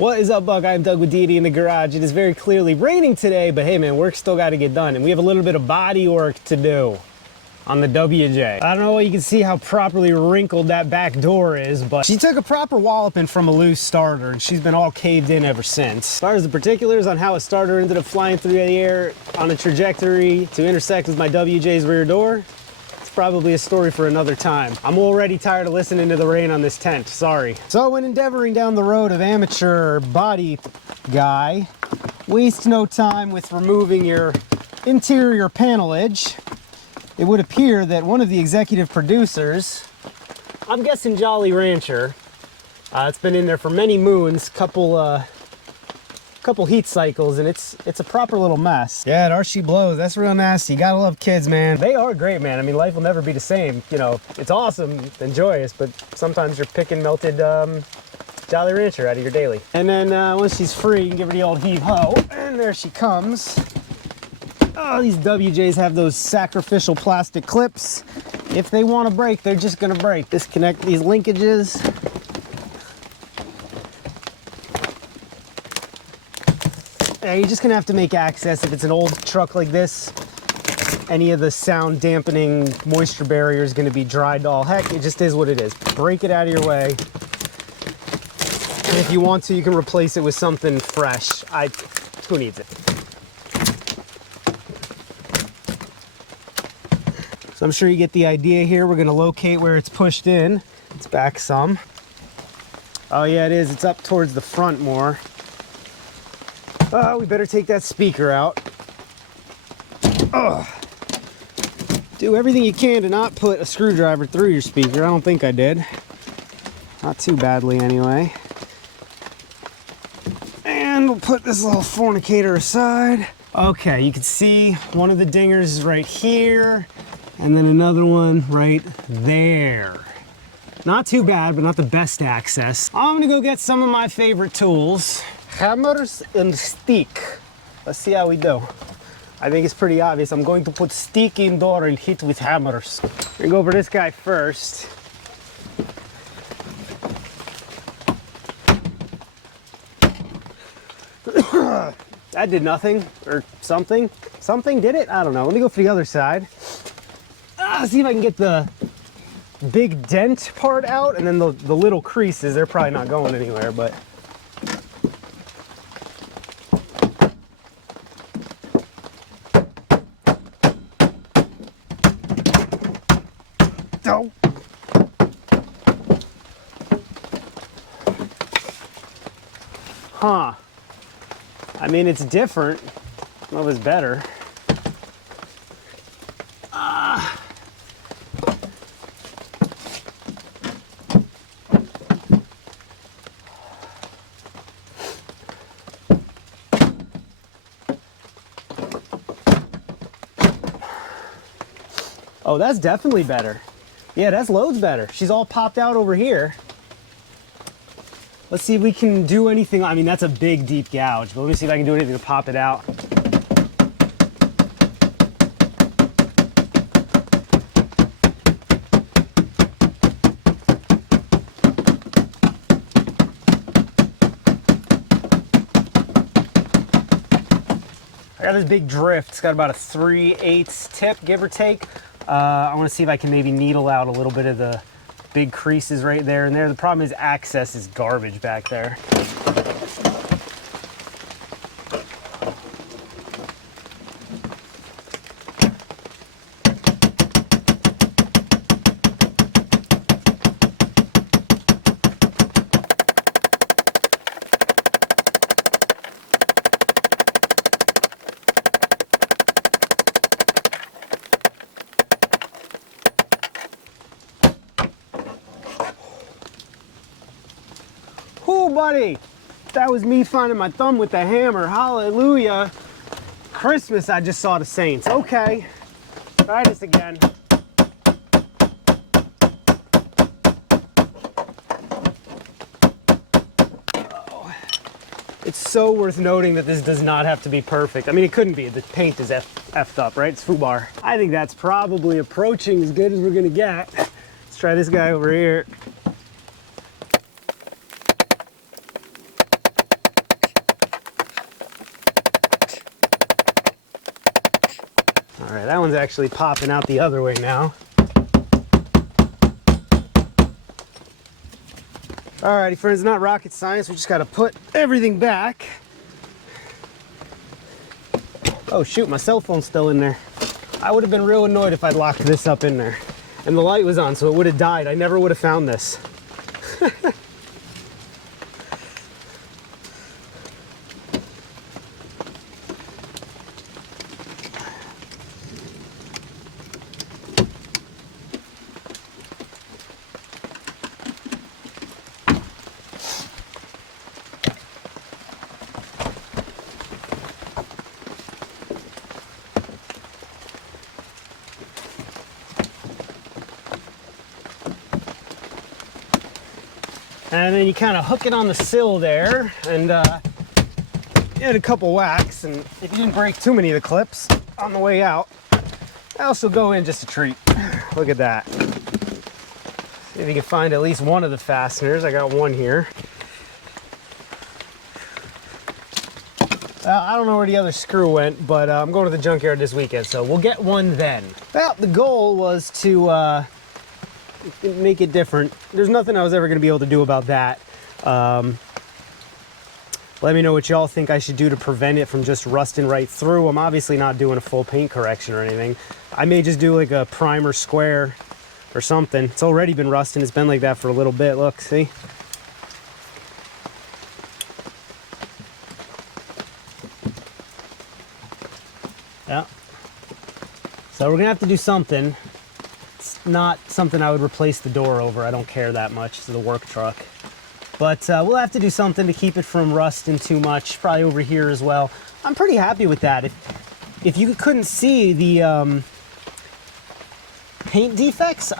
What is up, Buck? I'm Doug with Deity in the Garage. It is very clearly raining today, but hey man, work's still got to get done, and we have a little bit of body work to do on the WJ. I don't know if you can see how properly wrinkled that back door is, but she took a proper walloping from a loose starter, and she's been all caved in ever since. As far as the particulars on how a starter ended up flying through the air on a trajectory to intersect with my WJ's rear door, probably a story for another time. I'm already tired of listening to the rain on this tent, sorry. So when endeavoring down the road of amateur body guy, waste no time with removing your interior panelage. It would appear that one of the executive producers, I'm guessing Jolly Rancher, it's been in there for many moons, couple heat cycles, and it's a proper little mess. Yeah, it Archie blows. That's real nasty. You gotta love kids, man. They are great, man. I mean, life will never be the same. You know, it's awesome and joyous, but sometimes you're picking melted Jolly Rancher out of your daily. And then once she's free, you can give her the old heave-ho, and there she comes. Oh, these WJs have those sacrificial plastic clips. If they want to break, they're just gonna break. Disconnect these linkages. Yeah, you're just gonna have to make access if it's an old truck like this. Any of the sound dampening moisture barrier is gonna be dried to all heck. It just is what it is. Break it out of your way. And if you want to, you can replace it with something fresh. Who needs it? So I'm sure you get the idea here. We're gonna locate where it's pushed in. It's back some. Oh yeah, it is. It's up towards the front more. We better take that speaker out. Ugh. Do everything you can to not put a screwdriver through your speaker. I don't think I did. Not too badly anyway. And we'll put this little fornicator aside. Okay, you can see one of the dingers is right here, and then another one right there. Not too bad, but not the best access. I'm gonna go get some of my favorite tools. Hammers and stick. Let's see how we do. I think it's pretty obvious. I'm going to put stick in door and hit with hammers. We're gonna go over this guy first. That did nothing, or something. Something did it? I don't know. Let me go for the other side. See if I can get the big dent part out, and then the little creases, they're probably not going anywhere, but no. Huh. I mean, it's different. I don't know if it's better. Oh, that's definitely better. Yeah, that's loads better. She's all popped out over here. Let's see if we can do anything. I mean, that's a big, deep gouge, but let me see if I can do anything to pop it out. I got this big drift. It's got about a 3/8 tip, give or take. I want to see if I can maybe needle out a little bit of the big creases right there and there. The problem is access is garbage back there. Ooh, buddy, that was me finding my thumb with the hammer. Hallelujah. Christmas, I just saw the saints. Okay, try this again. Oh. It's so worth noting that this does not have to be perfect. I mean, it couldn't be. The paint is effed up, right? It's FUBAR. I think that's probably approaching as good as we're gonna get. Let's try this guy over here. All right, that one's actually popping out the other way now. Alrighty friends, not rocket science, we just gotta put everything back. Oh shoot, my cell phone's still in there. I would have been real annoyed if I'd locked this up in there. And the light was on, so it would have died. I never would have found this. And then you kind of hook it on the sill there, and add a couple whacks, and if you didn't break too many of the clips on the way out, they also go in just a treat. Look at that. See if you can find at least one of the fasteners. I got one here. I don't know where the other screw went, but I'm going to the junkyard this weekend, so we'll get one then. Well, the goal was to make it different. There's nothing I was ever going to be able to do about that. Let me know what y'all think I should do to prevent it from just rusting right through. I'm obviously not doing a full paint correction or anything. I may just do like a primer square or something. It's already been rusting. It's been like that for a little bit. Look, see? Yeah. So we're gonna have to do something. It's not something I would replace the door over. I don't care that much. It's the work truck. But we'll have to do something to keep it from rusting too much, probably over here as well. I'm pretty happy with that. If you couldn't see the paint defects,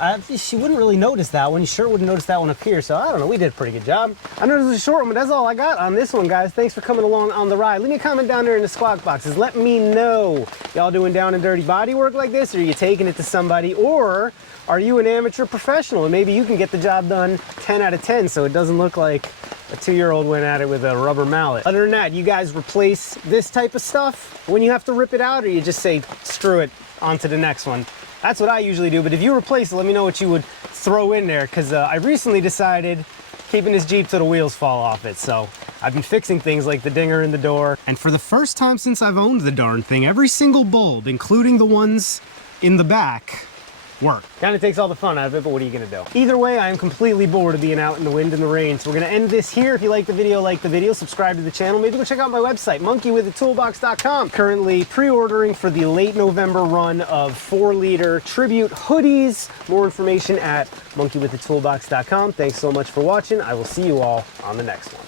you wouldn't really notice that one. You sure wouldn't notice that one up here. So I don't know, we did a pretty good job. I know this was a short one, but that's all I got on this one, guys. Thanks for coming along on the ride. Leave me a comment down there in the squawk boxes. Let me know, y'all doing down and dirty body work like this, or are you taking it to somebody, or are you an amateur professional and maybe you can get the job done 10 out of 10 so it doesn't look like a 2-year-old went at it with a rubber mallet. Other than that, you guys replace this type of stuff when you have to rip it out, or you just say, screw it, on to the next one? That's what I usually do, but if you replace it, let me know what you would throw in there, because I recently decided keeping this Jeep till the wheels fall off it, so I've been fixing things like the dinger in the door. And for the first time since I've owned the darn thing, every single bulb, including the ones in the back, work. Kind of takes all the fun out of it, but what are you gonna do? Either way, I am completely bored of being out in the wind and the rain, so we're gonna end this here. If you like the video, subscribe to the channel. Maybe go check out my website, monkeywiththetoolbox.com. Currently pre-ordering for the late November run of 4-liter tribute hoodies. More information at monkeywiththetoolbox.com. Thanks so much for watching. I will see you all on the next one.